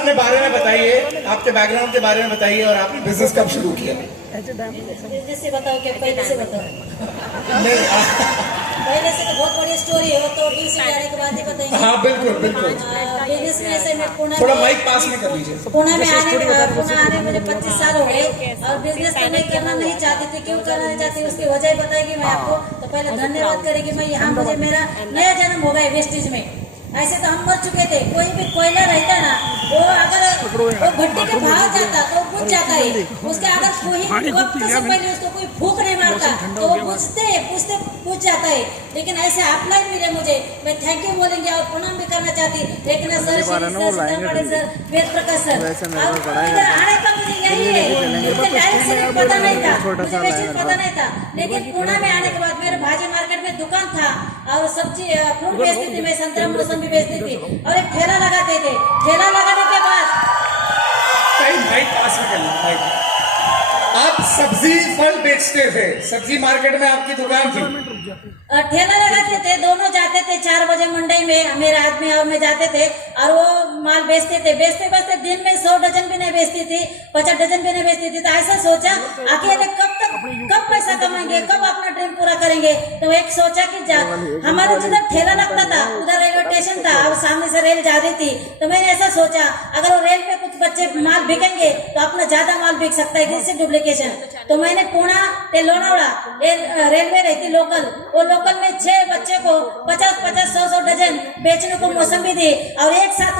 अपने बारे में बताइए, आपके बैकग्राउंड के बारे में बताइए और आपने बिजनेस कब शुरू किया? बिजनेस से बताओ क्या पहले से बताओ? नहीं पहले से तो बहुत बड़ी स्टोरी है, वो तो फिर से जाने के बाद ही बताएंगे। हाँ बिल्कुल बिल्कुल। बिजनेस में से मैं पुणे थोड़ा माइक पास में कर लीजिए। पुणे आने मुझे 25 साल हो गए और बिजनेस तो मैं करना नहीं चाहती थी। क्यों करना नहीं चाहती उसकी वजह बताएगी मैं आपको। तो पहले धन्यवाद करेगी मैं, यहाँ मुझे मेरा नया जन्म हो गया वेस्टेज में। ऐसे तो हम मर चुके थे। कोई भी कोयला रहता ना, वो अगर वो भट्टी के बाहर जाता तो बुझ जाता है। उसके अगर कोई वक्त से पहले उसको कोई फूक नहीं मारता तो वो पूछते बुझ जाता है। लेकिन ऐसे अपलाइन मिले मुझे, मैं थैंक यू बोलेंगे और प्रणाम भी करना चाहती। लेकिन sir sir Ved Prakash sir इधर आने का मुझे यही है, मुझे डायरेक्ट पता नहीं था, मुझे वेस्टेज पता नहीं था। लेकिन पुणे में आने के बाद मेरे भाजी मार्केट में दुकान था और सब्जी फ्रूट बेचती थी मैं, संतरा मौसमी बेचती थी और एक ठेला लगाते थे। ठेला लगाने के बाद माइक पास में कर लीजिए। आप सब्जी फल बेचते थे, सब्जी मार्केट में आपकी दुकान थी? ठेला लगाते थे, दोनों जाते थे 4 बजे मंडई में, मेरे आदमी और मैं जाते थे और वो माल बेचते थे। बेचते बेचते दिन में 100 डजन भी नहीं बेचती थी, 50 डजन भी नहीं बेचती थी। तो ऐसा सोचा अकेले कब पैसा कमाएंगे, कब अपना ड्रीम पूरा करेंगे। तो एक सोचा कि हमारे जिधर ठेला लगता था उधर रेलवे स्टेशन था और सामने से रेल जा रही थी। तो मैंने ऐसा सोचा अगर वो रेल पे कुछ बच्चे माल बिकेंगे तो अपना ज्यादा माल बिक सकता है, किसी डुप्लीकेशन। तो मैंने पुणे से लोनावड़ा रेलवे रहती लोकल, वो लोकल में 6 बच्चे को 50-50, 100-100 डजन बेचने को मौसमी दी और एक साथ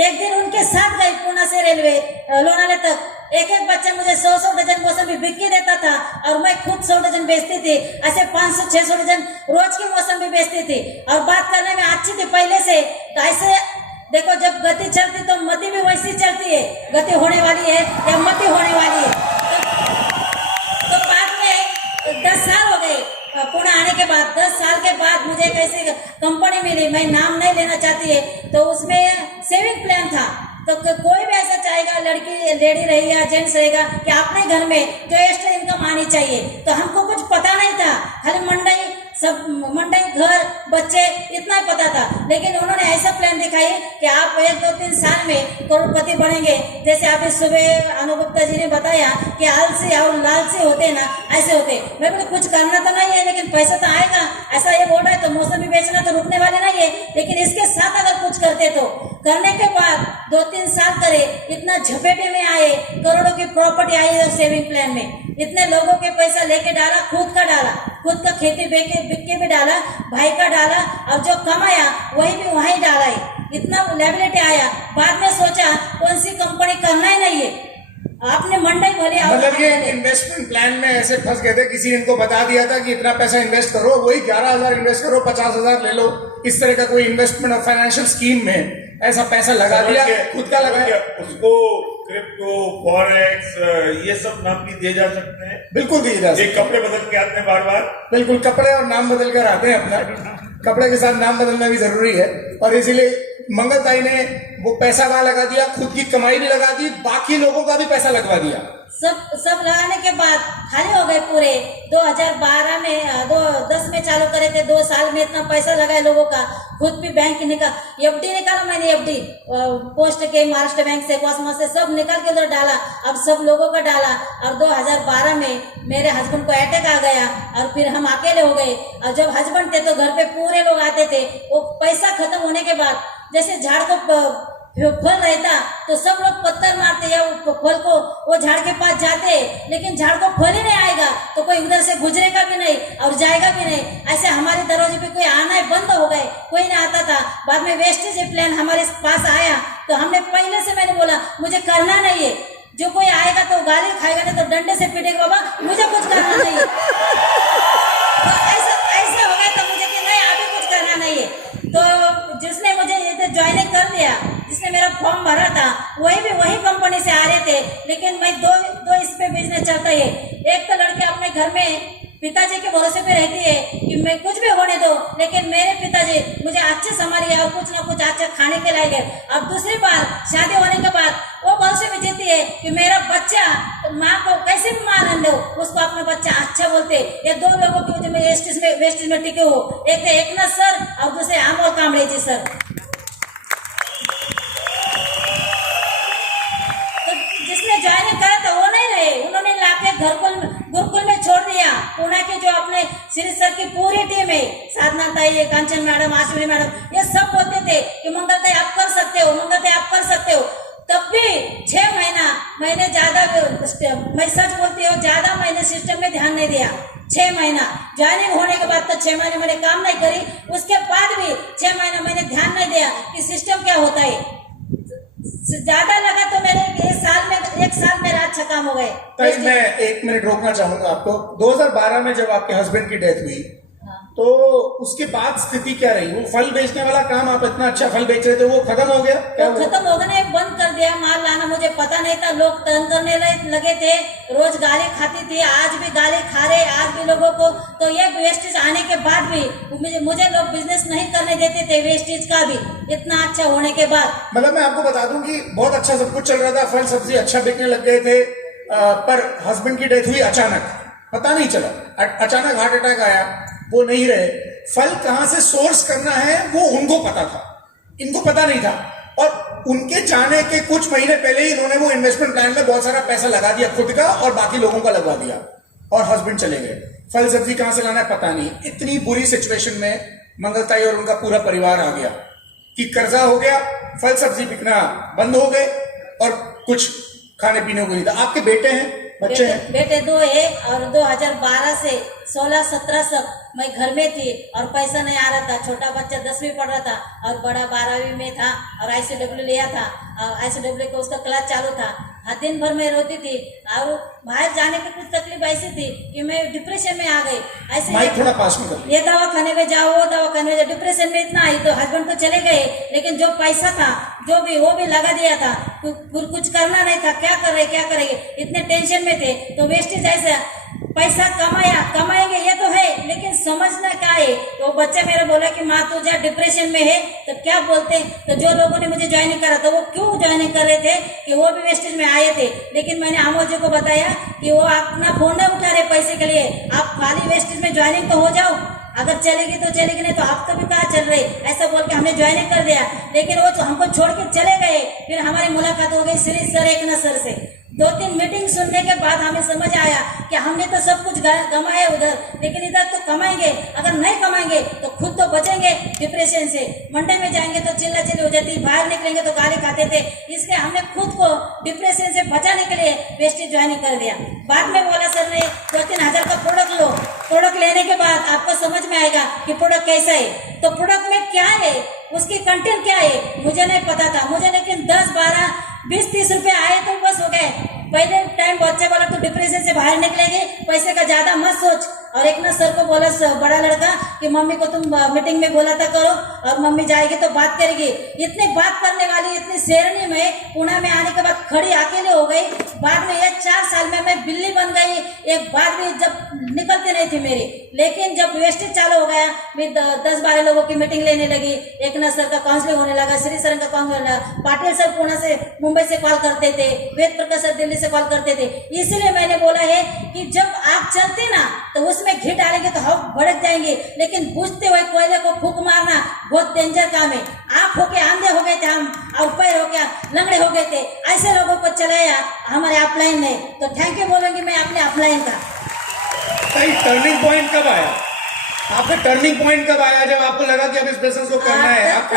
एक दिन उनके साथ गई पुणे से रेलवे लोनावड़ा तक। एक बच्चा मुझे 100-100 डजन मौसमी बिक के देता था और मैं खुद 100 डजन बेचती थी। ऐसे 500-600 डजन रोज की मौसमी बेचती थी और बात करने में अच्छी थी पहले से। तो ऐसे देखो जब गति चलती तो मति भी वैसी चलती है, गति होने वाली है या मति होने वाली है। तो बाद में 10 साल हो गए पुणे आने के बाद। 10 साल के बाद मुझे एक ऐसी कंपनी मिली, मैं नाम नहीं लेना चाहती है। तो उसमें सेविंग प्लान था। तो कोई भी ऐसा चाहेगा, लेडी रही या जेंट्स रहेगा कि अपने घर में जो एक्स्ट्रा इनकम आनी चाहिए। तो हमको कुछ पता नहीं था, खाली मंडई घर बच्चे इतना ही पता था। लेकिन उन्होंने ऐसा प्लान दिखाई कि आप 1-2-3 साल में करोड़पति बनेंगे। जैसे अभी सुबह अनुगुप्ता जी ने बताया कि आलसी और लालची होते ना, ऐसे होते। मैं बोले कुछ करना तो नहीं है लेकिन पैसा तो आएगा, ऐसा ये बोल रहा है तो मौसमी बेचना तो रुकने वाले नहीं है। लेकिन इसके साथ अगर कुछ करते तो करने के बाद 2-3 साल करे, इतना झपेटे में आए, करोड़ों की प्रॉपर्टी आई है सेविंग प्लान में। इतने लोगों के पैसा लेके डाला, खुद का खेती बिक के भी डाला, भाई का डाला और जो कमाया वही भी वहीं डाला है। इतना लायबिलिटी आया। बाद में सोचा कौन सी कंपनी करना ही नहीं है, आपने मंडई भले। मतलब ये इन्वेस्टमेंट प्लान में ऐसे फंस गए थे, किसी ने इनको बता दिया था कि इतना पैसा इन्वेस्ट करो, वही 11,000 इन्वेस्ट करो, 50,000 ले लो, इस तरह का कोई इन्वेस्टमेंट और फाइनेंशियल स्कीम में ऐसा पैसा लगा दिया, खुद का लगाया। उसको क्रिप्टो, फॉरेक्स, ये सब नाम भी दिए जा सकते हैं। बिल्कुल दिए जा सकते हैं। कपड़े बदल के आते हैं बार। बिल्कुल, कपड़े और नाम बदल कर आते हैं अपना। कपड़े के साथ नाम बदलना भी जरूरी है। और इसीलिए मंगलताई ने वो पैसा वहां लगा दिया, खुद की कमाई भी लगा दी, बाकी लोगों का भी पैसा लगवा दिया। सब लगाने के बाद खाली हो गए पूरे। 2012 में 2010 में चालू करे थे, 2 साल में इतना पैसा लगाए लोगों का। खुद भी बैंक एफडी निकाला मैंने, एफडी पोस्ट के महाराष्ट्र बैंक से, कॉस्मोस से सब निकाल के उधर डाला। अब सब लोगों का डाला। और 2012 में मेरे हस्बैंड को अटैक आ गया और फिर हम अकेले हो गए। और जब हस्बैंड थे तो घर पे पूरे लोग आते थे। वो पैसा खत्म होने के बाद जैसे झाड़ को फल रहता तो सब लोग पत्थर मारते या फल को वो झाड़ के पास जाते, लेकिन झाड़ को फल ही नहीं आएगा तो कोई उधर से गुजरेगा भी नहीं और जाएगा भी नहीं। ऐसे हमारे दरवाजे पे कोई आना ही बंद हो गए, कोई नहीं आता था। बाद में वेस्टेज प्लान हमारे पास आया तो हमने पहले से मैंने बोला मुझे करना नहीं है, जो कोई आएगा तो गाली खाएगा नहीं तो डंडे से पीटेगा, बाबा मुझे कुछ करना नहीं है। तो ऐसा हो गया तो मुझे कि नहीं अभी कुछ करना नहीं है। तो जिसने मुझे ज्वाइनिंग कर दिया, जिसने मेरा फॉर्म भरा था, वही कंपनी से आ रहे थे। लेकिन मैं दो इस पे बिजनेस चलता है। एक तो लड़के अपने घर में पिताजी के भरोसे पे रहती है कि मैं कुछ भी होने दो, लेकिन मेरे पिताजी मुझे अच्छे संभालिए और कुछ ना कुछ अच्छा खाने के लायक है। अब दूसरी बार शादी होने के बाद वो भरोसे में जीती है कि मेरा बच्चा, माँ को कैसे भी मान दो, उसको अपना बच्चा अच्छा बोलते। ये 2 लोगों की वजह में वेस्टेज में टिके हो, एक थे एकनाथ सर और दूसरे आमोद कांबळे जी सर। हमारे श्री सर की पूरी टीम है, साधना ताई, कांचन मैडम, आश्विनी मैडम, ये सब बोलते थे कि मंगल ताई आप कर सकते हो, मंगल ताई आप कर सकते हो। तब भी 6 महीना मैंने ज्यादा, मैं सच बोलती हूँ, ज्यादा मैंने सिस्टम में ध्यान नहीं दिया। 6 महीना ज्वाइनिंग होने के बाद तो 6 महीने मैंने काम नहीं करी, उसके बाद भी 6 महीना मैंने ध्यान नहीं दिया कि सिस्टम क्या होता है। ज्यादा लगा तो मेरे एक साल मेरा अच्छा काम हो गए। ताई मैं 1 मिनट रोकना चाहूंगा आपको। 2012 में जब आपके हस्बैंड की डेथ हुई, तो उसके बाद स्थिति क्या रही? वो फल बेचने वाला काम, आप इतना अच्छा फल बेच रहे थे, वो खत्म हो गया? क्या वो खत्म हो गया, बंद कर दिया। माल लाना मुझे पता नहीं था, लोग तंग करने लगे थे, रोज गाली खाती थी, आज भी गाली खा रहे आज भी लोगों को। तो ये वेस्टेज आने के बाद भी मुझे लोग बिजनेस नहीं करने देते थे, वेस्टेज का भी इतना अच्छा होने के बाद। मतलब मैं आपको बता दूं कि बहुत अच्छा सब कुछ चल रहा था, फल सब्जी अच्छा बिकने लग गए थे, पर हस्बैंड की डेथ हुई अचानक, पता नहीं चला, अचानक हार्ट अटैक आया, वो नहीं रहे। फल कहां से सोर्स करना है वो उनको पता था, इनको पता नहीं था। और उनके जाने के कुछ महीने पहले ही इन्होंने वो इन्वेस्टमेंट प्लान में बहुत सारा पैसा लगा दिया, खुद का और बाकी लोगों का लगवा दिया, और हस्बैंड चले गए। फल सब्जी कहां से लाना है पता नहीं। इतनी बुरी सिचुएशन में मंगलताई और उनका पूरा परिवार आ गया कि कर्जा हो गया, फल सब्जी बिकना बंद हो गए, और कुछ खाने पीने को नहीं था। आपके बेटे हैं, बच्चे हैं? बेटे 2 है, और 2012 से 16-17 तक मैं घर में थी और पैसा नहीं आ रहा था। छोटा बच्चा 10वीं पढ़ रहा था और बड़ा 12वीं में था, और ICW लिया था, और ICW को उसका क्लास चालू था। दिन भर में रोती थी, और बाहर जाने की कुछ तकलीफ ऐसी थी कि मैं डिप्रेशन में आ गई। ऐसे माइक थोड़ा पास में कर। ये दवा खाने में जाओ, वो दवा खाने में जाओ, डिप्रेशन में इतना आई। तो हस्बैंड तो चले गए, लेकिन जो पैसा था जो भी वो भी लगा दिया था, कुछ करना नहीं था। क्या करेंगे, इतने टेंशन में थे। तो वेस्टेज ऐसा पैसा कमाएंगे ये तो है, लेकिन समझना क्या है। तो बच्चा मेरा बोला कि माँ तू जा, डिप्रेशन में है, तो क्या बोलते। तो जो लोगों ने मुझे ज्वाइनिंग करा था वो क्यों ज्वाइनिंग कर रहे थे कि वो भी वेस्टेज में आए थे। लेकिन मैंने आमोद जी को बताया कि वो अपना फोन नहीं उठा रहे पैसे के लिए, आप खाली वेस्टेज में ज्वाइनिंग तो हो जाओ, अगर चलेगी तो चलेगी, नहीं तो आप तो भी कहाँ चल रहे, ऐसा बोल के हमने ज्वाइनिंग कर दिया। लेकिन वो तो हमको छोड़ के चले गए। फिर हमारी मुलाकात हो गई श्री सर एकनाथ सर से। 2-3 मीटिंग सुनने के बाद हमें समझ आया कि हमने तो सब कुछ गंवाया उधर, लेकिन इधर तो कमाएंगे, अगर नहीं कमाएंगे तो खुद तो बचेंगे डिप्रेशन से। मंडे में जाएंगे तो चिल्ला हो जाती, बाहर निकलेंगे तो गाली खाते थे। इसलिए हमने खुद को डिप्रेशन से बचाने के लिए वेस्टेज ज्वाइनिंग कर दिया। बाद में बोला सर ने 2-3 हजार का प्रोडक्ट लो, प्रोडक्ट लेने के बाद आपको समझ में आएगा कि प्रोडक्ट कैसा है। तो प्रोडक्ट में क्या है, उसकी कंटेंट क्या है, मुझे नहीं पता था। मुझे लेकिन 10, 12, 20, 30 रुपए आए तो बस हो गए। पहले टाइम बच्चे वाला तो डिप्रेशन से बाहर निकलेंगे, पैसे का ज्यादा मत सोच। और एक ना सर को बोला बड़ा लड़का कि मम्मी को तुम मीटिंग में बोला था करो, और मम्मी जाएगी तो बात करेगी। इतनी बात करने वाली, इतनी शेरनी में पुणे में आने के बाद खड़ी अकेले हो गई। बाद में ये 4 साल में मैं बिल्ली बन गई, एक बात भी जब निकलती नहीं थी मेरी। लेकिन जब वेस्टेज चालू हो गया, मैं 10-12 लोगों की मीटिंग लेने लगी, एक ना सर का काउंसलिंग होने लगा, श्री सर का काउंसलिंग होने लगा, पाटिल सर पुणे से मुंबई से कॉल करते थे, वेद प्रकाश सर दिल्ली से कॉल करते थे। इसलिए मैंने बोला है कि जब आप चलते ना तो उसमें घी डालेंगे तो हम भड़क जाएंगे, लेकिन बुझते हुए कोयले को फूंक मारना बहुत डेंजर काम है। आंख होके अंधे हो गए थे हम, और पैर होके लंगड़े हो गए थे, ऐसे लोगों को चलाया हमारे अपलाइन ने। तो थैंक यू बोलूंगी मैं अपने अपलाइन का। टर्निंग पॉइंट कब आया आपका? टर्निंग पॉइंट कब आया जब आपको लगा कि अब इस बिजनेस को करना है? आप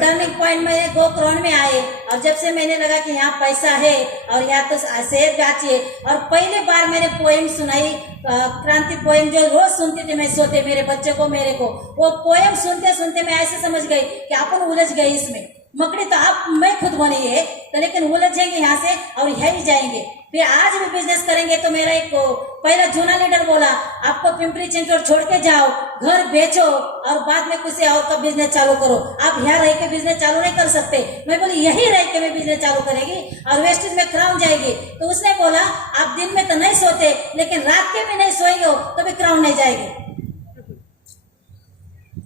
टर्निंग पॉइंट में गोकर्ण में आए, और जब से मैंने लगा कि यहाँ पैसा है और यहाँ तो शेयर बेचिए। और पहली बार मैंने पोएम सुनाई, क्रांति पोएम, जो रोज सुनती थी मैं सोते, मेरे बच्चे को मेरे को। वो पोएम सुनते सुनते मैं ऐसे समझ गई कि अपन उलझ गए इसमें। मकड़ी तो आप मैं खुद बनी है, तो लेकिन उलझेंगे यहाँ से और यही जाएंगे। फिर आज भी बिजनेस करेंगे तो मेरा एक पहला जूना लीडर बोला आपको पिंपरी चिंचवड छोड़ के जाओ, घर बेचो और बाद में किसी और का बिजनेस चालू करो। आप यहाँ रह के बिजनेस चालू नहीं कर सकते। मैं बोली यही रह के मैं बिजनेस चालू करेगी और वेस्टेज में क्राउन जाएगी। तो उसने बोला आप दिन में तो नहीं सोते, लेकिन रात के भी नहीं सोएंगे हो तो भी क्राउन नहीं जाएगी।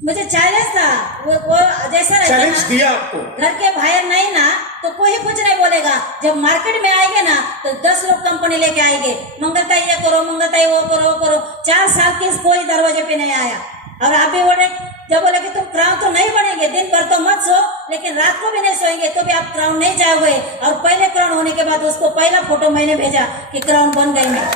मुझे चैलेंज था, वो जैसा चैलेंज दिया आपको। घर के बाहर नहीं ना तो कोई कुछ नहीं बोलेगा। जब मार्केट में आएंगे ना तो 10 लोग कंपनी लेके आएंगे, मंगलताई ये करो, मंगलताई वो करो, वो करो। 4 साल की कोई दरवाजे पे नहीं आया। और आप भी बोले, जब बोले कि तुम क्राउन तो नहीं बनेंगे, दिन भर तो मत सो, लेकिन रात को भी नहीं सोएंगे तो भी आप क्राउन नहीं जाओगे। और पहले क्राउन होने के बाद उसको पहला फोटो मैंने भेजा कि क्राउन बन गई मैं।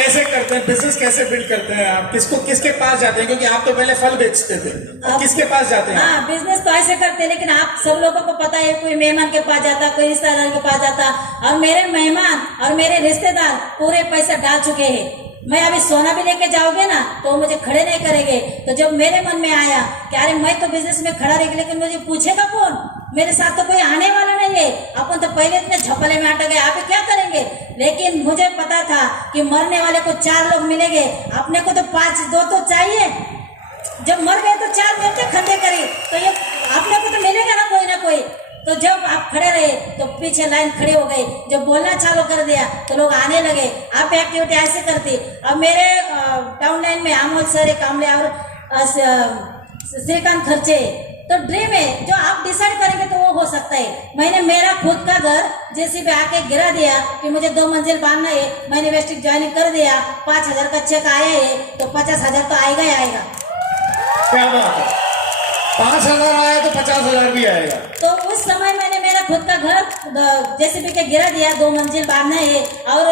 कैसे करते हैं बिजनेस, कैसे बिल्ड करते हैं आप? किसके पास जाते हैं? क्योंकि आप तो पहले फल बेचते थे, अब किसके पास जाते हैं? हाँ, बिजनेस तो ऐसे करते हैं, लेकिन आप सब लोगों को पता है, कोई मेहमान के पास जाता, कोई रिश्तेदार के पास जाता, और मेरे मेहमान और मेरे रिश्तेदार पूरे पैसा डाल चुके हैं। मैं अभी सोना भी लेके जाओगे ना तो मुझे खड़े नहीं करेंगे। तो जब मेरे मन में आया कि अरे मैं तो बिजनेस में खड़ा रहेगी, लेकिन मुझे पूछेगा कौन? मेरे साथ तो कोई आने वाला नहीं है। अपन तो पहले इतने झपले में अटक गए, आप क्या करेंगे? लेकिन मुझे पता था कि मरने वाले को 4 लोग मिलेंगे, अपने को तो 5 2 तो चाहिए। जब मर गए तो 4 मिलते खंडे करी, तो ये अपने को तो मिलेगा ना कोई। तो जब आप खड़े रहे तो पीछे लाइन खड़ी हो गई, जब बोलना चालू कर दिया तो लोग आने लगे। आप एक्टिविटी ऐसे करती। अब मेरे टाउन लाइन में अमोल सर, कामले और श्रीकांत खर्चे, तो ड्रीम है जो आप डिसाइड करेंगे तो वो हो सकता है। मैंने मेरा खुद का घर जैसे भी आके गिरा दिया कि मुझे 2 मंजिल बांधना है, मैंने वेस्टिक ज्वाइनिंग कर दिया, 5,000 का चेक आया है, तो 50,000 तो आएगा ही आएगा। क्या बात है, 5,000 आया तो 50,000 भी आएगा। तो उस समय मैंने मेरा खुद का घर जैसे भी के गिरा दिया, 2 मंजिल बांधना है, और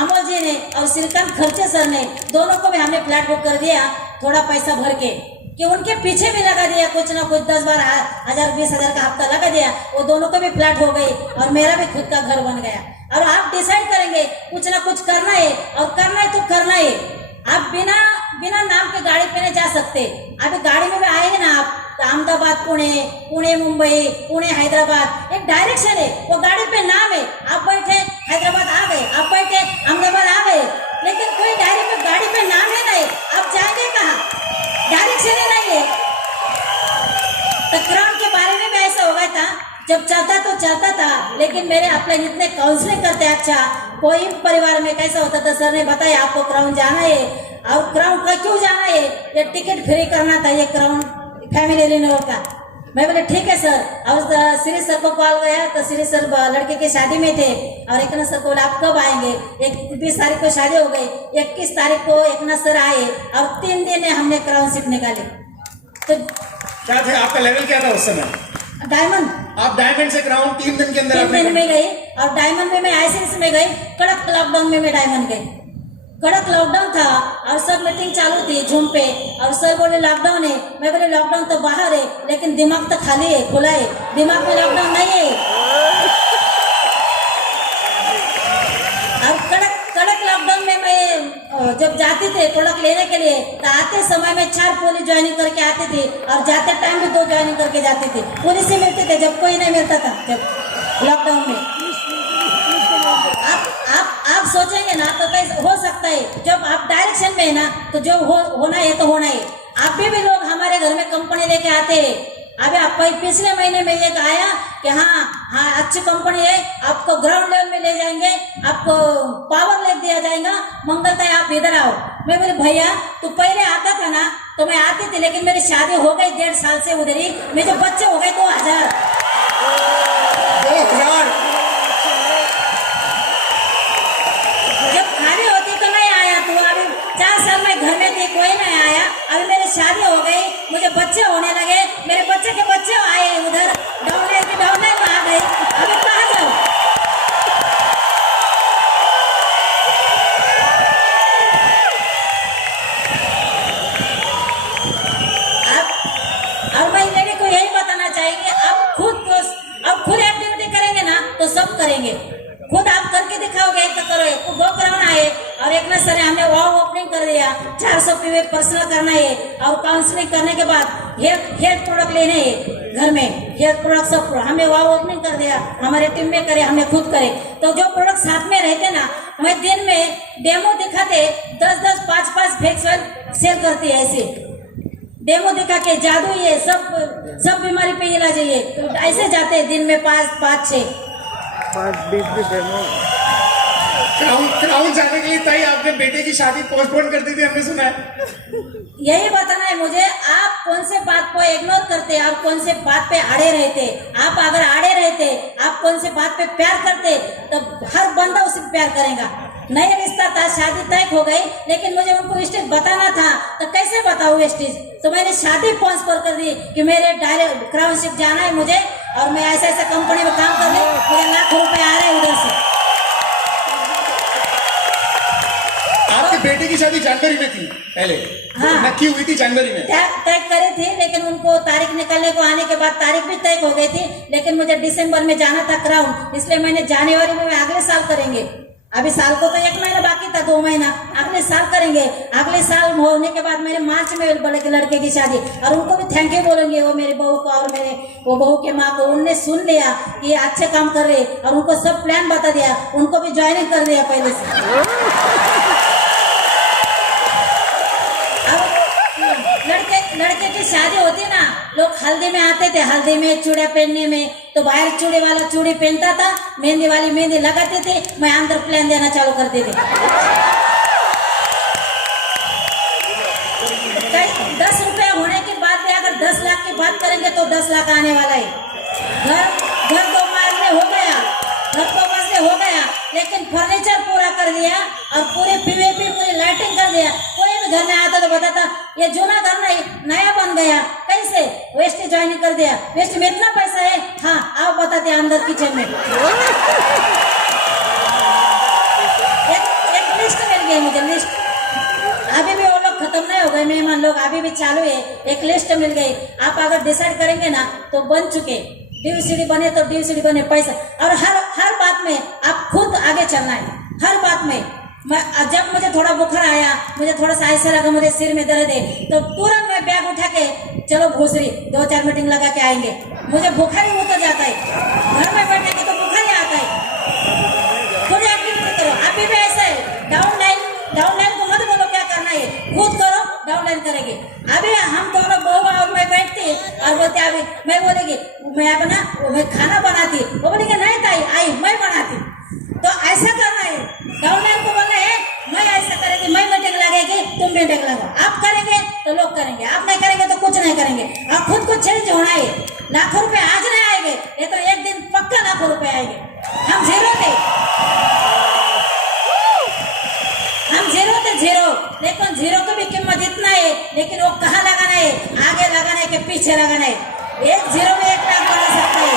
अमोल जी ने और श्रीकांत खर्चे सर ने दोनों को भी हमने फ्लैट बुक कर दिया, थोड़ा पैसा भर के, कि उनके पीछे भी लगा दिया कुछ ना कुछ, 10-12 हजार 20,000 का हफ्ता लगा दिया। वो दोनों को भी फ्लैट हो गई और मेरा भी खुद का घर बन गया। और आप डिसाइड करेंगे कुछ ना कुछ करना है, और करना है तो करना है। आप बिना नाम के गाड़ी पे नहीं जा सकते। अभी गाड़ी में भी आएंगे ना आप, अहमदाबाद पुणे मुंबई, पुणे हैदराबाद, एक डायरेक्शन है, वो गाड़ी पे नाम है। आप बैठे हैदराबाद आ गए, आप बैठे अहमदाबाद आ गए, लेकिन कोई डायरेक्ट गाड़ी पे नाम है नहीं, आप जाएंगे कहाँ? डायरेक्शन ही नहीं है। तो क्राउन के बारे में भी ऐसा हो गया था, जब चलता था, लेकिन मेरे अपने इतने काउंसलिंग करते। अच्छा, कोई परिवार में कैसा होता था, सर ने बताया आपको क्राउन जाना है, और क्राउन का क्यों जाना है? ये टिकट फ्री करना था, ये क्राउन फैमिली रिन्यूअल का। मैं बोले ठीक है सर। और श्री सर को कॉल गया तो श्री सर लड़के की शादी में थे, और एकनाथ सर को बोला आप कब आएंगे? 20 तारीख को शादी हो गई, 21 तारीख को एकनाथ सर आए, और 3 दिन हमने क्राउन शिप निकाले। तो क्या थे आपका लेवल, क्या था उस समय? डायमंड। आप डायमंड से क्राउन 3 दिन के अंदर 3 दिन में गई, और डायमंड में मैं आईसीएस में गई। कड़क लॉकडाउन में मैं डायमंड गई, कड़क लॉकडाउन था, और सब मीटिंग चालू थी जूम पे, और सर बोले लॉकडाउन है। मैं बोले लॉकडाउन तो बाहर है, लेकिन दिमाग तो खाली है, खुला है, दिमाग में लॉकडाउन नहीं है। और कड़क लॉकडाउन में मैं जब जाती थी प्रोडक्ट लेने के लिए, तो आते समय में 4 पुलिस ज्वाइनिंग करके आती थी, और जाते टाइम भी 2 ज्वाइनिंग करके जाती थी। पुलिस ही मिलते थे जब कोई नहीं मिलता था, जब लॉकडाउन में। आप सोचेंगे ना तो कैसे हो सकता है? जब आप डायरेक्शन में है ना, तो जो होना है तो होना है। अभी भी लोग हमारे घर में कंपनी लेके आते हैं। अभी आप पिछले महीने में एक आया कि हाँ अच्छी कंपनी है, आपको ग्राउंड लेवल में ले जाएंगे, आपको पावर ले दिया जाएगा, मंगलता आप इधर आओ। मैं बोले भैया तू पहले आता था ना, तो मैं आती थी, लेकिन मेरी शादी हो गई 1.5 साल से उधर ही, मेरे बच्चे हो गए 2000। जब खाली होती तो नहीं आया तू। अभी 4 साल में घर में थी, कोई नहीं आया। अभी मेरी शादी हो गई, मुझे बच्चे होने लगे, मेरे बच्चे के बच्चे आए, उधर डाउनलाइन की डाउनलाइन में आ गई। अभी कहाँ जाऊँ? और मैं लेडी को यही बताना चाहेंगे, आप खुद एक्टिविटी करेंगे ना तो सब करेंगे। खुद आप करके दिखाओगे तो करो। वो कराना है, और एक ना सर हमने वाव ओपनिंग कर दिया, 400 पीवे पर्सनल करना है, और काउंसलिंग करने के बाद हेयर प्रोडक्ट लेने हैं घर में, हेयर प्रोडक्ट सब हमने वाव ओपनिंग कर दिया, हमारे टीम में करे, हमने खुद करे। तो जो प्रोडक्ट साथ में रहते ना, मैं दिन में डेमो दिखाते 10-10 5-5 फेशियल सेल करती है। ऐसे डेमो दिखा के जादू ये सब बीमारी पे इलाज है, तो ऐसे जाते हैं दिन में 5-6 डेमो। क्राउन जाने के लिए ताई आपने बेटे की शादी पोस्टपोन कर दी थी, हमने सुना है। यही बताना है मुझे, आप कौन से बात को इग्नोर करते, आप कौन से बात पे अड़े रहते। आप अगर अड़े रहते, आप कौन से बात पे प्यार करते, तो हर बंदा उसे प्यार करेगा। नया रिश्ता था, शादी तय हो गई, लेकिन मुझे उनको स्टेज बताना था, तो कैसे बताऊँ स्टेज? तो मैंने शादी पोस्टपोन कर दी कि मेरे डायरेक्ट क्राउन शिप जाना है मुझे, और मैं ऐसे कंपनी में काम कर रही, मुझे लाखों रुपए आ रहे हैं उधर से। आप बेटे की शादी जनवरी में थी पहले, हाँ। नक्की हुई थी जनवरी में। तय करे थे, लेकिन उनको तारीख निकलने को आने के बाद तारीख भी तय हो गई थी, लेकिन मुझे दिसंबर में जाना था क्राउन, इसलिए मैंने जनवरी में अगले साल करेंगे। अभी साल को तो 1 महीना बाकी था, 2 महीना, अगले साल करेंगे। अगले साल होने के बाद मेरे मार्च में बड़े के लड़के की शादी, और उनको भी थैंक यू बोलेंगे, वो मेरी बहू को और मेरे वो बहू के माँ को। उनने सुन लिया कि ये अच्छे काम कर रहे, और उनको सब प्लान बता दिया, उनको भी ज्वाइनिंग कर दिया पहले से। लड़के की शादी होती ना, लोग हल्दी में आते थे, हल्दी में चूड़ा पहनने में, तो बाहर चूड़ी वाला चूड़ी पहनता था, मेहंदी वाली मेहंदी लगाते थे, मैं अंदर प्लान देना चालू करते थे। 10 रुपए होने के बाद भी अगर 10 लाख की बात करेंगे तो 10 लाख आने वाला है। घर 2 मंजिले हो गया, घर 2 मंजिले हो गया, लेकिन फर्नीचर पूरा कर दिया और पूरे पीवीपी पूरी लाइटिंग कर दिया। कोई भी घर में आता तो बताता ये जूना घर नहीं, नया बन गया, कैसे? वेस्ट ज्वाइनिंग कर दिया। वेस्ट में इतना पैसा है, हाँ आओ बताते अंदर किचन में। एक लिस्ट मिल गई मुझे, लिस्ट। अभी भी वो लोग खत्म नहीं हो गए, मेहमान लोग अभी भी चालू है। एक लिस्ट मिल गई, आप अगर डिसाइड करेंगे ना तो बन चुके। डीवीसीडी बने तो डीवीसीडी बने, पैसा। और हर बात में आप खुद आगे चलना है, हर बात में। जब मुझे थोड़ा बुखार आया, मुझे थोड़ा सा ऐसा लगा मुझे सिर में दर्द है, तो तुरंत मैं बैग उठा के चलो भूसरी 2-4 मीटिंग लगा के आएंगे। मुझे बुखार ही उतर जाता है, घर में बैठेंगे तो बुखार ही आता है। खुद एक्टिविटी करो, अभी भी ऐसा है। डाउनलाइन को मत बोलो क्या करना है, खुद करो, डाउनलाइन करेंगे। अभी हम दोनों बहू और मैं बैठती और बोलते अभी मैं बोलेगी मैं खाना बनाती, वो बोलेगी नहीं ताई आई मैं बनाती। तो ऐसा करना है, डाउनलाइन को बोलना है मैं ऐसा करेगी, मैं मीटिंग लगेगी, तुम मीटिंग लगाओ। आप करेंगे तो लोग करेंगे, आप नहीं करेंगे तो कुछ नहीं करेंगे। आप खुद को चेंज होना है। लाखों रुपए आज नहीं आएंगे, ये तो एक दिन पक्का लाखों रुपए आएंगे। हम जीरो थे, जीरो, लेकिन जीरो की भी कीमत इतना है, लेकिन वो कहाँ लगाना है, आगे लगाना है कि पीछे लगाना है। एक जीरो में 1 लाख बना सकता है।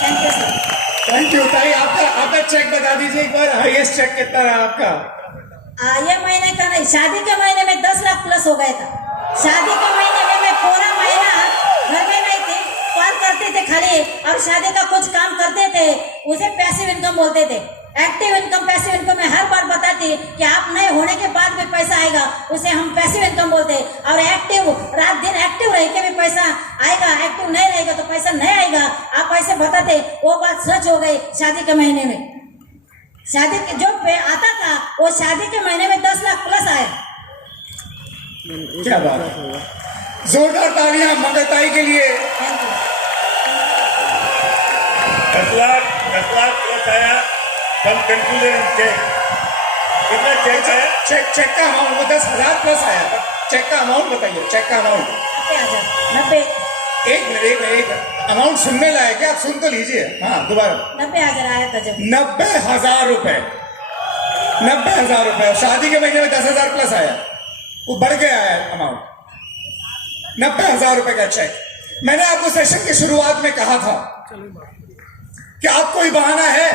Thank you sir. Thank you ताई। आपका चेक बता दीजिए एक बार, हाईएस्ट चेक कितना रहा आपका? ये महीने का नहीं, शादी के महीने में 10 लाख प्लस हो गया था। शादी के महीने में मैं पूरा महीना घर में नहीं थी, पार करते थे खाली, और शादी का कुछ काम करते थे, उसे पैसिव इनकम बोलते थे। एक्टिव इनकम, पैसिव इनकम मैं हर बार बताती कि आप नहीं होने के बाद भी पैसा आएगा, उसे हम पैसिव इनकम बोलते हैं। और एक्टिव, रात दिन एक्टिव रह के भी पैसा आएगा, एक्टिव नहीं रहेगा तो पैसा नहीं आएगा, आप ऐसे बताते। वो बात सच हो गई शादी के महीने में। शादी के जो पे आता था वो शादी के महीने में 10 लाख प्लस आया। क्या बात है, जोरदार तालियां मंगलताई के लिए। 10 लाख प्लस आया। कम कंक्लूजन चेक कितना चेक आया? चेक का अमाउंट वो 10,000 प्लस आया। चेक का अमाउंट बताइए, चेक का अमाउंट। 90,000। एक मिनट, अमाउंट सुनने लायक है, आप सुन तो लीजिए। हाँ दोबारा। 90,000 आया था जब। 90,000 रुपए, 90,000 रुपए। शादी के महीने में 10,000 प्लस आया, वो बढ़ गया है अमाउंट। 90,000 रुपए का चेक। मैंने आपको सेशन की शुरुआत में कहा था कि आपको ही बहाना है